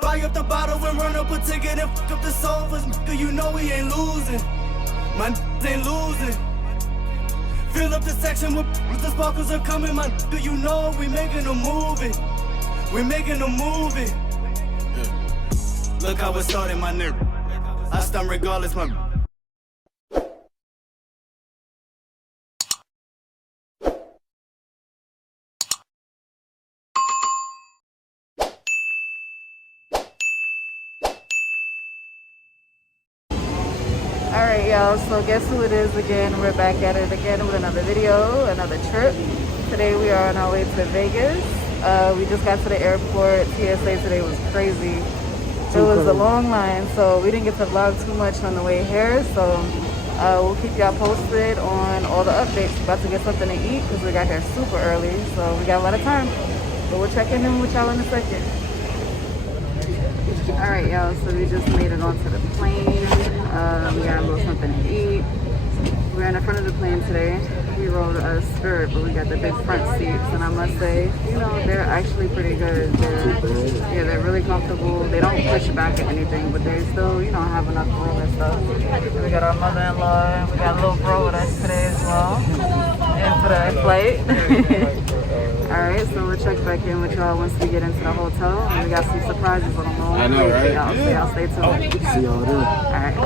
Buy up the bottle and run up a ticket and fuck up the sofas. Nigga, you know we ain't losing. My ain't losing. Fill up the section with the sparkles are coming. My nigga, you know we making a movie. We making a movie. Look how it started, my nigga. I stun regardless, my. Alright y'all, so guess who it is again? We're back at it again with another video, another trip. Today we are on our way to Vegas. We just got to the airport. TSA today was crazy. It was a long line, so we didn't get to vlog too much on the way here. So we'll keep y'all posted on all the updates. We're about to get something to eat because we got here super early, so we got a lot of time. But we'll check in with y'all in a second. Alright y'all, so we just made it onto the plane. We got a little something to eat. We're in the front of the plane today. We rode a Spirit, but we got the big front seats, and I must say, you know, they're actually pretty good. They're really comfortable. They don't push back or anything, but they still, you know, have enough room and stuff. We got our mother-in-law, and we got a little bro with us today as well. And for the flight. Alright, so we'll check back in with y'all once we get into the hotel. And we got some surprises on the way. I know, right? Y'all stay tuned. See y'all there. Alright.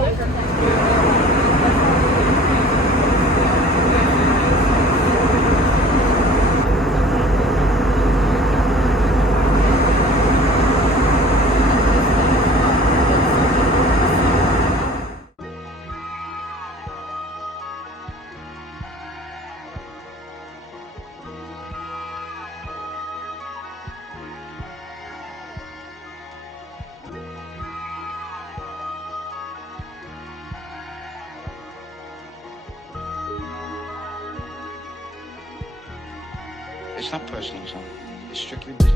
It's not personal, son. It's strictly business.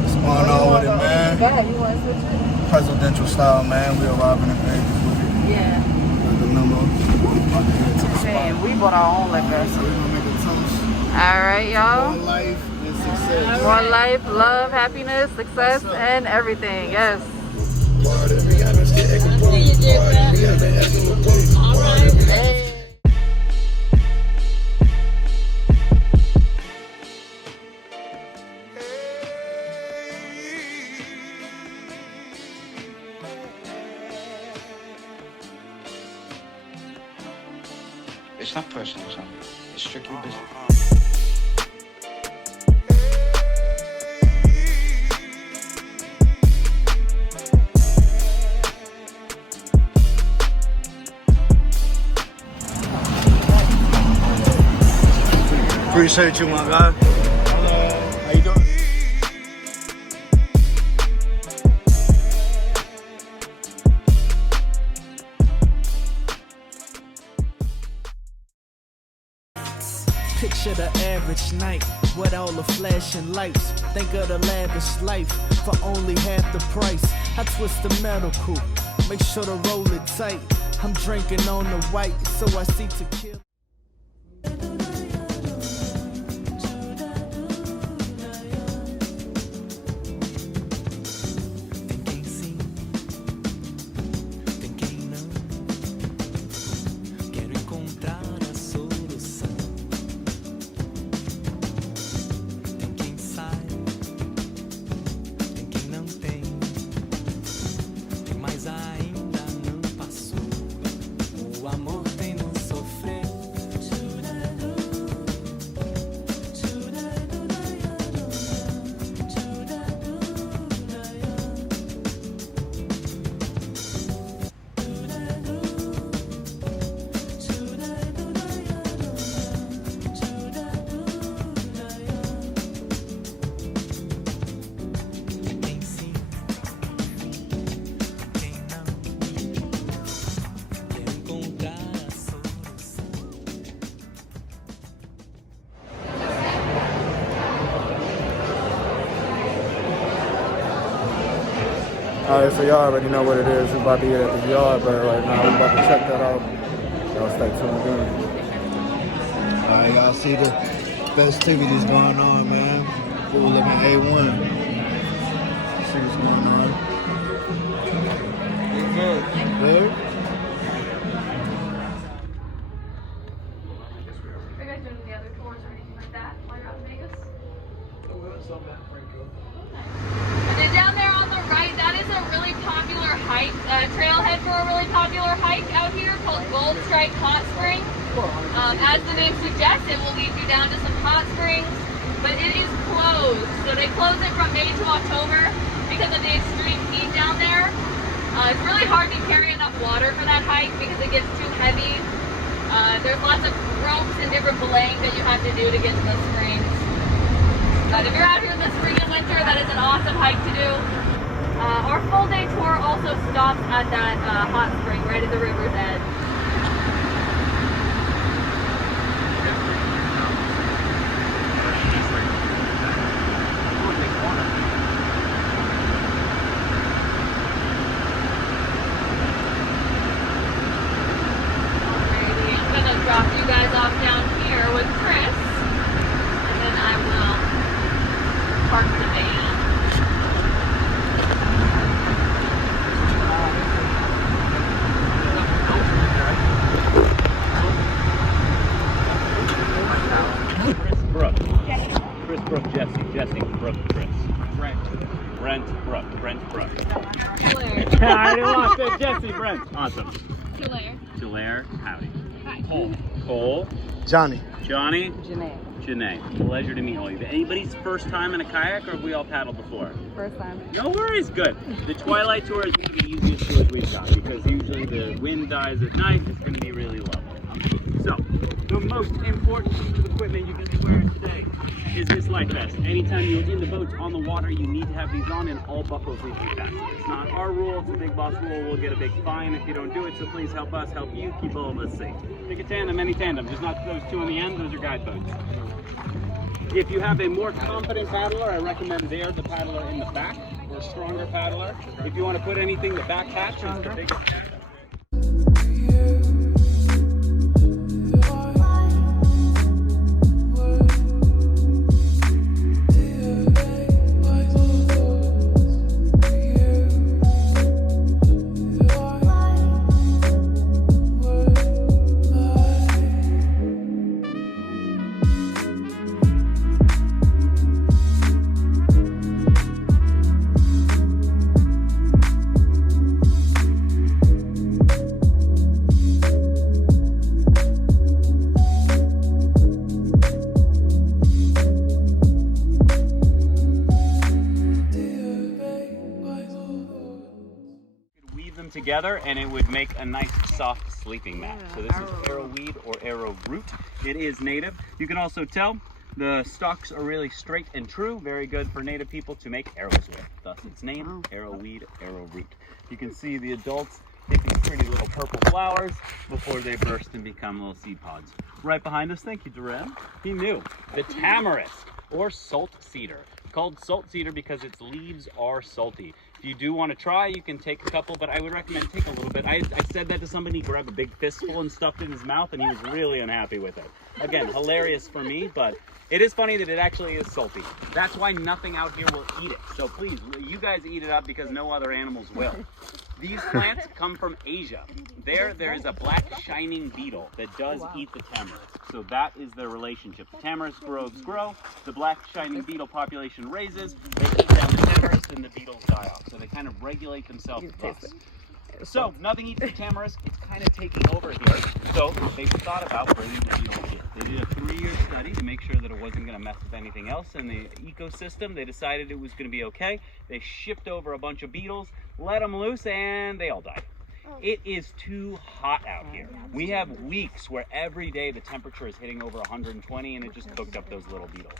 What's going on with it, man? Go ahead, you want to switch it? Presidential style, man. We arriving in Vegas with it. Yeah. The number. Man, we bought our own liquor. So we're gonna make a toast. Alright, y'all. More life and success. More life, love, happiness, success, and everything. Yes. Hey. It's not personal, son. It's strictly business. Appreciate you, my guy. How you doing? Picture the average night with all the flashing lights. Think of the lavish life for only half the price. I twist the metal coupe, make sure to roll it tight. I'm drinking on the white, so I seek to kill. Alright, so y'all already know what it is. We're about to get at the Yardbird right now. We're about to check that out. Y'all stay tuned in. Alright, y'all see the festivities going on, man. Full looking A1. See what's going on. Good. Good? Are you guys doing any other tours or anything like that while you're out in Vegas? And then down there on the right, that is a really popular hike, trailhead for a really popular hike out here called Gold Strike Hot Springs. As the name suggests, it will lead you down to some hot springs, but it is closed. So they close it from May to October because of the extreme heat down there. It's really hard to carry enough water for that hike because it gets too heavy. There's lots of ropes and different belaying that you have to do to get to the springs. But if you're out here in the spring and winter, that is an awesome hike to do. Our full day tour also stops at that hot spring right at the river's edge. Drop you guys off down here with Chris, and then I will park the van. Chris Brooke, Jesse Brooke, Chris. Brent Brooke. I didn't want to say Jesse Brent. Awesome. Jalaire, howdy. Hi. Cole. Johnny. Johnny. Janae. Pleasure to meet all of you. Anybody's first time in a kayak, or have we all paddled before? First time. No worries, good. The Twilight Tour is one of the easiest tours we've got because usually the wind dies at night. It's going to be really lovely. So, the most important piece of equipment you're going to be wearing today is this life vest. Anytime you're in the boats on the water, you need to have these on, and all buckles need to be fastened. It's not our rule, it's a big boss rule. We'll get a big fine if you don't do it, so please help us help you keep all of us safe. Pick a tandem, any tandem, just not those two on the end, those are guide boats. If you have a more confident paddler, I recommend the paddler in the back, or a stronger paddler. If you want to put anything, the back hatch is the biggest hatch. Together, and it would make a nice soft sleeping mat. So this is arrowweed or arrowroot. It is native. You can also tell the stalks are really straight and true, very good for native people to make arrows with. Thus its name, arrowweed, arrowroot. You can see the adults get these pretty little purple flowers before they burst and become little seed pods. Right behind us, thank you, Duran. He knew. The tamarisk or salt cedar. Called salt cedar because its leaves are salty. If you do want to try, you can take a couple, but I would recommend take a little bit. I said that to somebody, he grabbed a big fistful and stuffed it in his mouth, and he was really unhappy with it. Again, hilarious for me, but it is funny that it actually is salty. That's why nothing out here will eat it. So please, you guys eat it up because no other animals will. These plants come from Asia. There is a black shining beetle that does eat the tamarisk. So that is their relationship. The tamarisk groves grow, the black shining beetle population raises, they eat down the tamarisk, and the beetles die off. So they kind of regulate themselves thus. So nothing eats the tamarisk, it's kind of taking over here. So they thought about bringing the beetles here. They did a 3-year study to make sure that it wasn't going to mess with anything else in the ecosystem. They decided it was going to be okay. They shipped over a bunch of beetles, let them loose, and they all died. It is too hot out here. We have weeks where every day the temperature is hitting over 120, and it just cooked up those little beetles.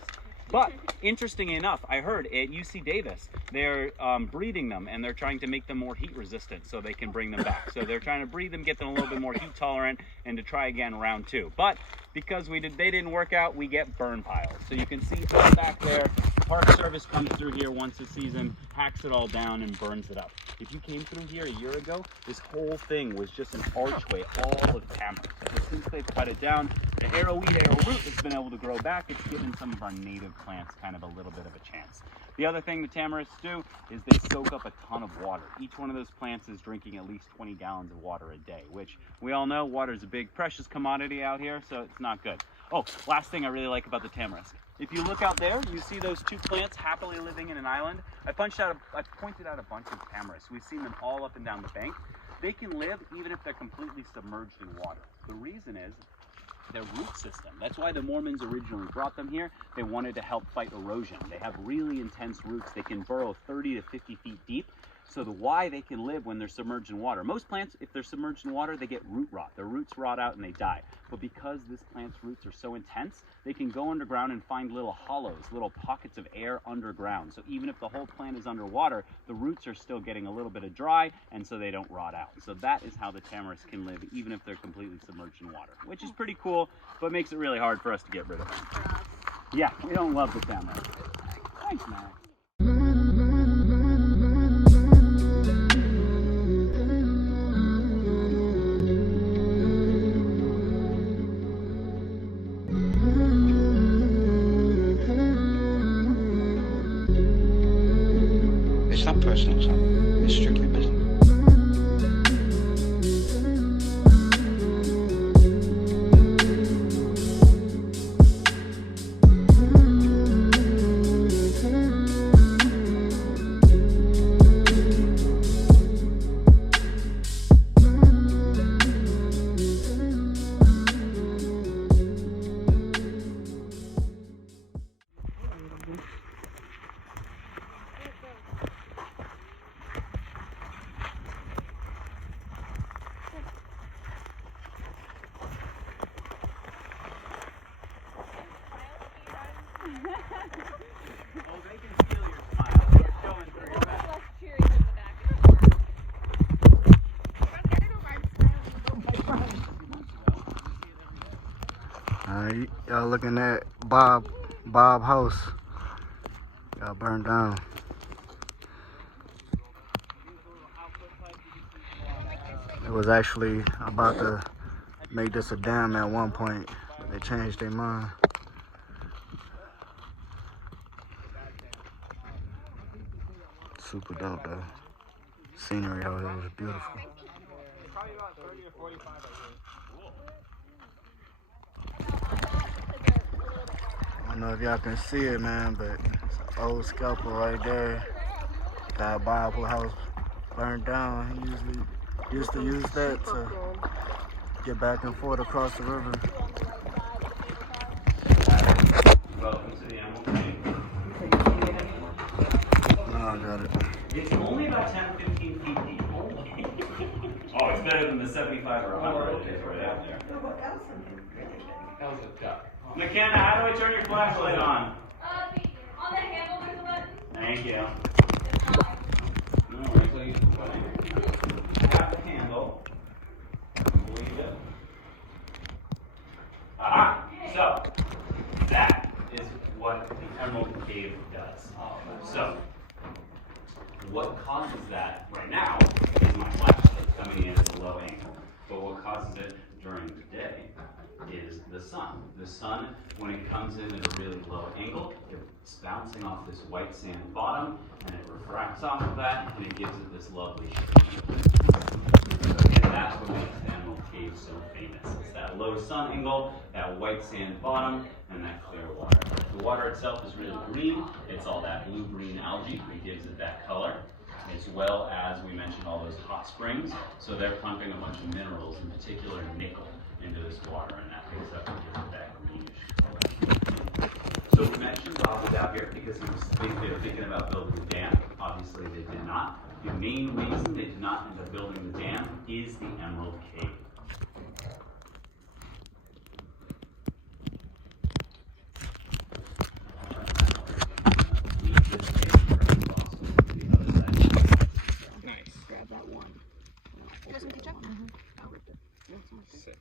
But interesting enough, I heard at UC Davis, they're breeding them, and they're trying to make them more heat resistant so they can bring them back. So they're trying to breed them, get them a little bit more heat tolerant, and to try again round 2. But because they didn't work out, we get burn piles. So you can see back there, Park Service comes through here once a season, hacks it all down and burns it up. If you came through here a year ago, this whole thing was just an archway, all of tamarack. So since they've cut it down, the arrowweed, arrowroot that's been able to grow back, it's given some of our native plants kind of a little bit of a chance. The other thing the tamarisks do is they soak up a ton of water. Each one of those plants is drinking at least 20 gallons of water a day, which we all know water is a big precious commodity out here, so it's not good. Oh, last thing I really like about the tamarisk. If you look out there, you see those two plants happily living in an island. I pointed out a bunch of tamarisks. We've seen them all up and down the bank. They can live even if they're completely submerged in water. The reason is their root system. That's why the Mormons originally brought them here. They wanted to help fight erosion. They have really intense roots. They can burrow 30 to 50 feet deep. So why they can live when they're submerged in water. Most plants, if they're submerged in water, they get root rot. Their roots rot out and they die. But because this plant's roots are so intense, they can go underground and find little hollows, little pockets of air underground. So even if the whole plant is underwater, the roots are still getting a little bit of dry, and so they don't rot out. So that is how the tamarisk can live, even if they're completely submerged in water, which is pretty cool, but makes it really hard for us to get rid of them. Yeah, we don't love the tamarisk. Thanks, Max. It's not personal, son. It's strictly business. Y'all looking at Bob house. Got burned down. It was actually about to make this a dam at one point, but they changed their mind. Super dope though. Scenery out here is beautiful. I don't know if y'all can see it, man, but it's an old scalpel right there. Got Bob's house burned down. He used to use that to get back and forth across the river. Welcome to the Emerald Cave. No, I got it. It's only about 10, 15 feet deep. Oh, it's better than the 75 or 100 that's right out there. That was a duck. McKenna, how do I turn your flashlight on? On the handle there's a button. Thank you. No worries, tap the handle. Leave it. Aha! So, that is what the Emerald Cave does. So, what causes that right now is my flashlight coming in at a low angle. But what causes it during the day is the sun. The sun, when it comes in at a really low angle, it's bouncing off this white sand bottom, and it refracts off of that, and it gives it this lovely shape. And that's what makes the Emerald Cave so famous. It's that low sun angle, that white sand bottom, and that clear water. The water itself is really green. It's all that blue-green algae that gives it that color, as well as we mentioned all those hot springs. So they're pumping a bunch of minerals, in particular nickel, into this water, and that picks up and gives it that greenish color. So we mentioned Bob was out here because he was thinking about building a dam. Obviously they did not. The main reason they did not end up building the dam is the Emerald Cave. Nice. Grab that one. You guys want ketchup? Sick.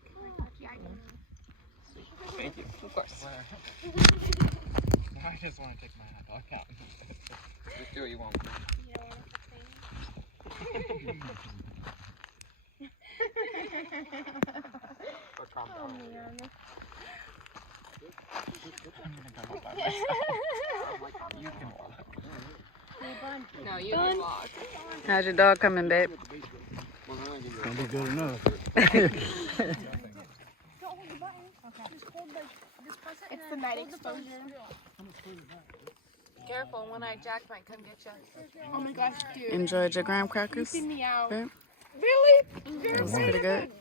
Thank you. Of course. I just want to take my hot dog out. Just do what you want. You don't want to calm down. Man. You can walk. No, you can walk. How's your dog coming, babe? Gonna be good enough. It's the night exposure. Careful, one-eyed Jack might come get you. Oh my gosh, dude. Enjoyed your graham crackers? Creeping me out. Babe? Really? That was pretty good.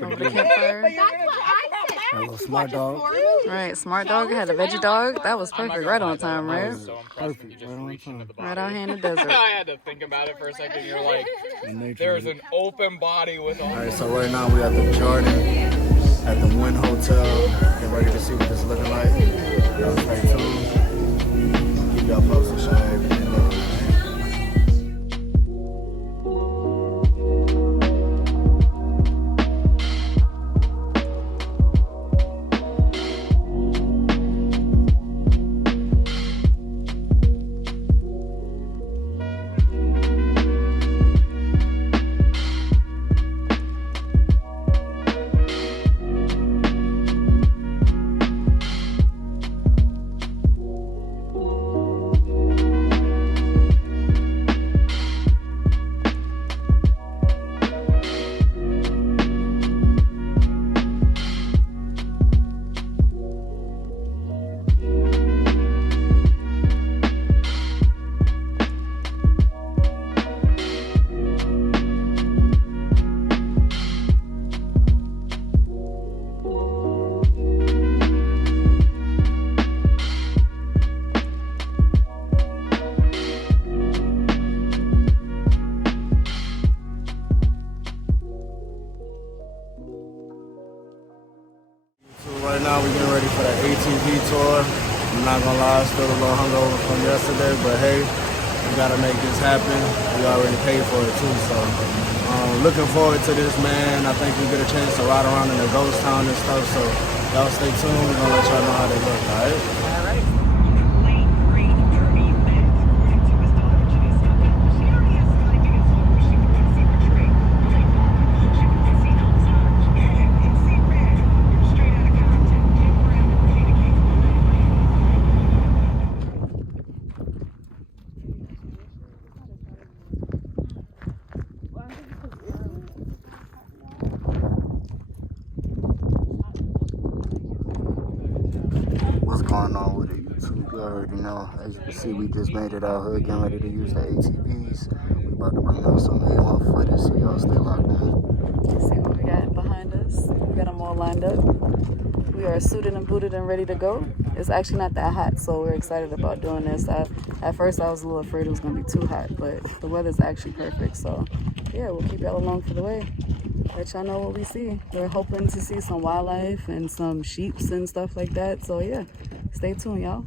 Over the campfire. That's what I said. A little smart dog. Right, smart dog. Had a veggie dog. That was perfect. Right on time, right? Perfect. Right on time. Right out here in the desert. I had to think about it for a second. You're like, there's an open body with all. Alright, so right now we at the Jordan at the Wynn Hotel. Get ready to see what this is looking like. Y'all stay tuned. Keep y'all posted, show everything. Right now we're getting ready for the ATV tour. I'm not gonna lie, still a little hungover from yesterday, but hey, we gotta make this happen. We already paid for it too, so looking forward to this, man. I think we get a chance to ride around in the ghost town and stuff, so y'all stay tuned. We're gonna let y'all know how they look, alright? Alright. What's going on with it, YouTube? You already know. As you can see, we just made it out here, getting ready to use the ATVs. We about to bring out some A1 footage, so y'all stay locked in. See what we got behind us. We got them all lined up. We are suited and booted and ready to go. It's actually not that hot, so we're excited about doing this. At first, I was a little afraid it was going to be too hot, but the weather's actually perfect. So, yeah, we'll keep y'all along for the way. Let y'all know what we see. We're hoping to see some wildlife and some sheeps and stuff like that. So, yeah, stay tuned, y'all.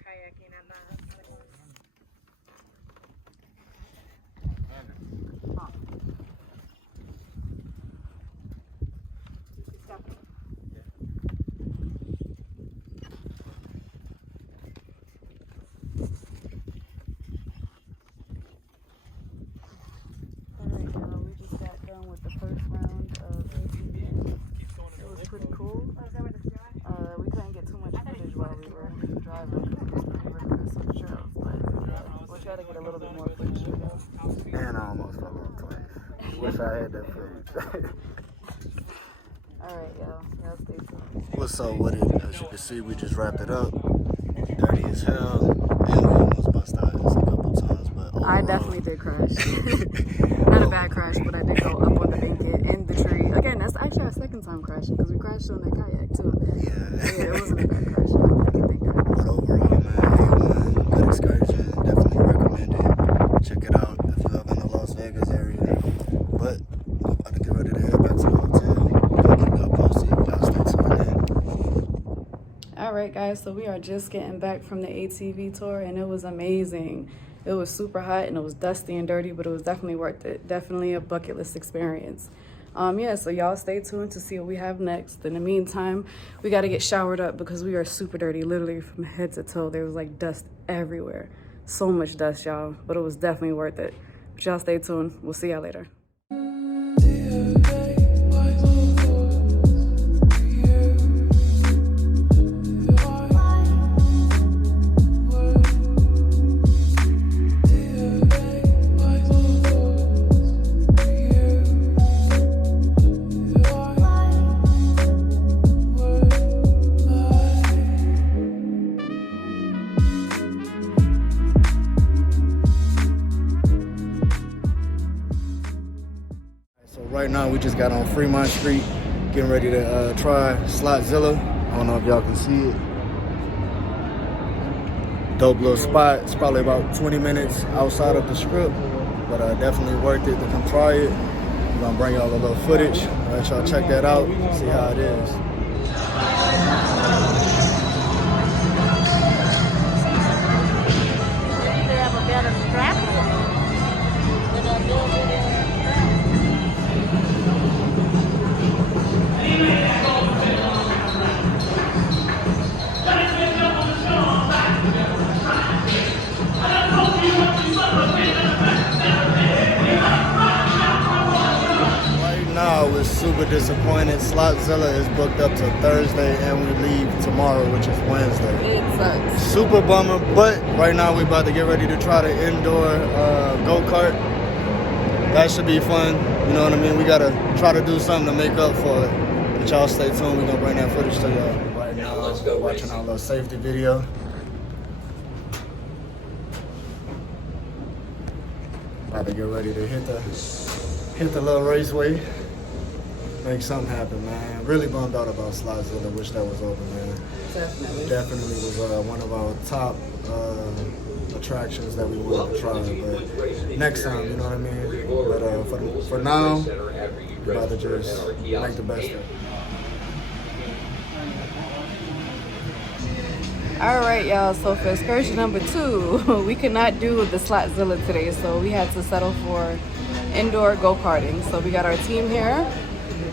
Kayaking and Alright, y'all, we just got done with the first round of ATV. It was pretty cool. We couldn't get too much footage while we were driving because it was pretty rigorous on the trails, but yeah, we'll try to get a little bit more footage. And I almost fell off twice. Wish I had that footage. Alright, y'all stay tuned. What's up with it? As you can see, we just wrapped it up. Dirty as hell. And we almost bust our ass a couple times, but overall, I definitely did crash. Not a bad crash, but I did go up on the banquet in the tree. Again, that's actually our second time crashing because we crashed on that kayak too. Yeah, it wasn't a bad crash. I can thank God. Overall, man, A1, good excursion. Definitely recommend it. Check it out if you live in the Las Vegas area. But I'm about to get ready to head back to the hotel. I'll keep y'all posted. Y'all stay tuned in. Alright guys, so we are just getting back from the ATV tour and it was amazing. It was super hot and it was dusty and dirty, but it was definitely worth it. Definitely a bucket list experience. Yeah, so y'all stay tuned to see what we have next. In the meantime, we got to get showered up because we are super dirty, literally from head to toe. There was like dust everywhere. So much dust, y'all, but it was definitely worth it. But y'all stay tuned. We'll see y'all later. Right now, we just got on Fremont Street, getting ready to try Slotzilla. I don't know if y'all can see it. Dope little spot. It's probably about 20 minutes outside of the strip, but definitely worth it to come try it. I'm gonna bring y'all a little footage. I'll let y'all check that out, see how it is. They have a better strap. We're super disappointed. Slotzilla is booked up to Thursday and we leave tomorrow, which is Wednesday. It sucks. Super bummer, but right now we're about to get ready to try the indoor go-kart. That should be fun, you know what I mean? We gotta try to do something to make up for it. But y'all stay tuned, we're gonna bring that footage to y'all. Right now, we're watching our little safety video. About to get ready to hit the little raceway. Make something happen, man. Really bummed out about Slotzilla. Wish that was open, man. Definitely was one of our top attractions that we wanted to try. But next time, you know what I mean? But for now, we're about to just make the best of it. All right, y'all. So for excursion number 2, we could not do the Slotzilla today, so we had to settle for indoor go-karting. So we got our team here.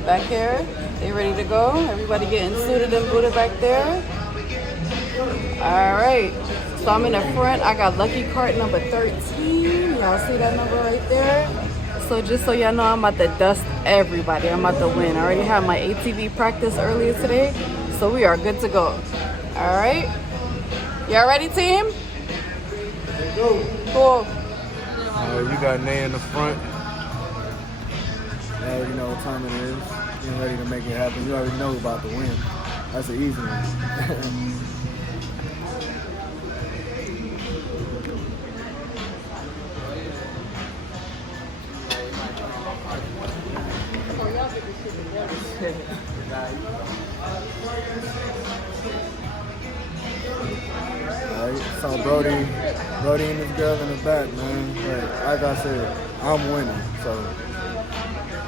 Back here, they ready to go. Everybody getting suited and booted back there. All right, so I'm in the front. I got lucky cart number 13. Y'all see that number right there? So just so y'all know, I'm about to dust everybody. I'm about to win. I already had my ATV practice earlier today, so we are good to go. All right, y'all ready, team? Let's go. Cool. You got Nay in the front. You already know what time it is. Getting ready to make it happen. You already know about the win. That's an easy one. Alright, so Brody and this girl in the back, man. But like I said, I'm winning, so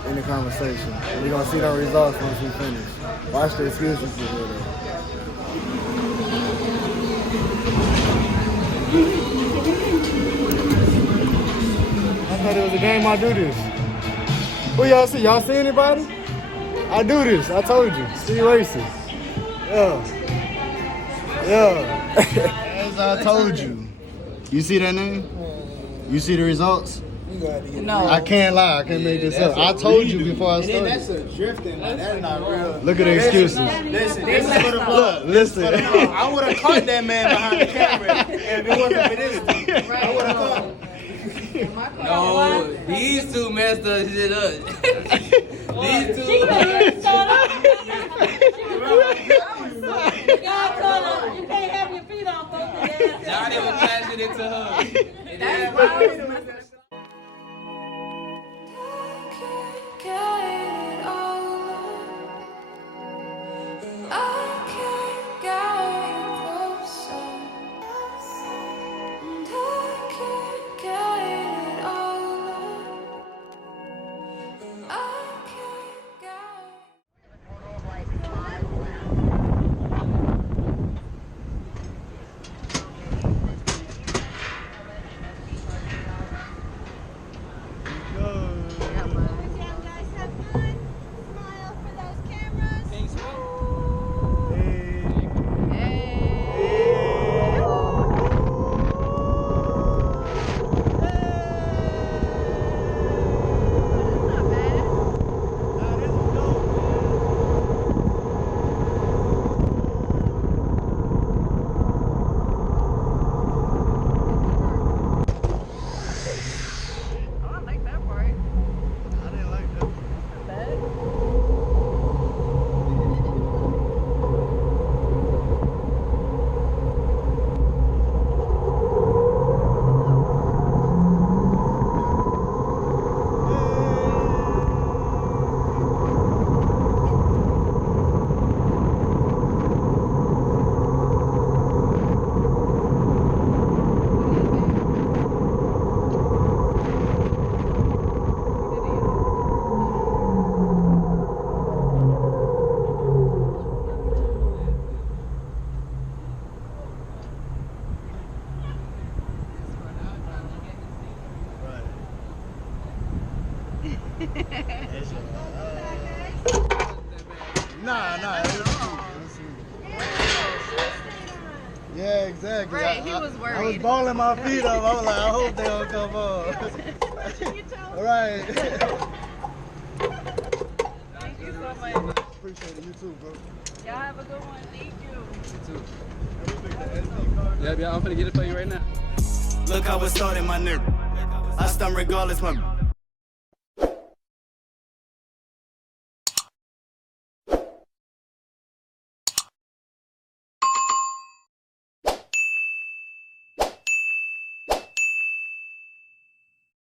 in the conversation. We're gonna see the results once we finish. Watch the excuses for here though. I thought it was a game. I do this. Who y'all see? Y'all see anybody? I do this. I told you. See races. Yeah. As I told you. You see that name? You see the results? No. I can't lie. I can't make this up. I told you before I started. That's a drifting. That's not real. Look at the excuses. Listen, this is for the Look, listen. I would have caught that man behind the camera if it wasn't for this. I would have caught. No, these two messed us shit up. These two. You can't have your feet on both of Johnny was crashing into her. That's why Nah. Yeah, exactly. Right, he was I was worried. balling my feet up. I was like, I hope they don't come on. Right. Thank you so much. Appreciate it. You too, bro. Y'all have a good one. Thank you. Yeah, I'm gonna get it for you right now. Look how it started, my nigga. I stun regardless, my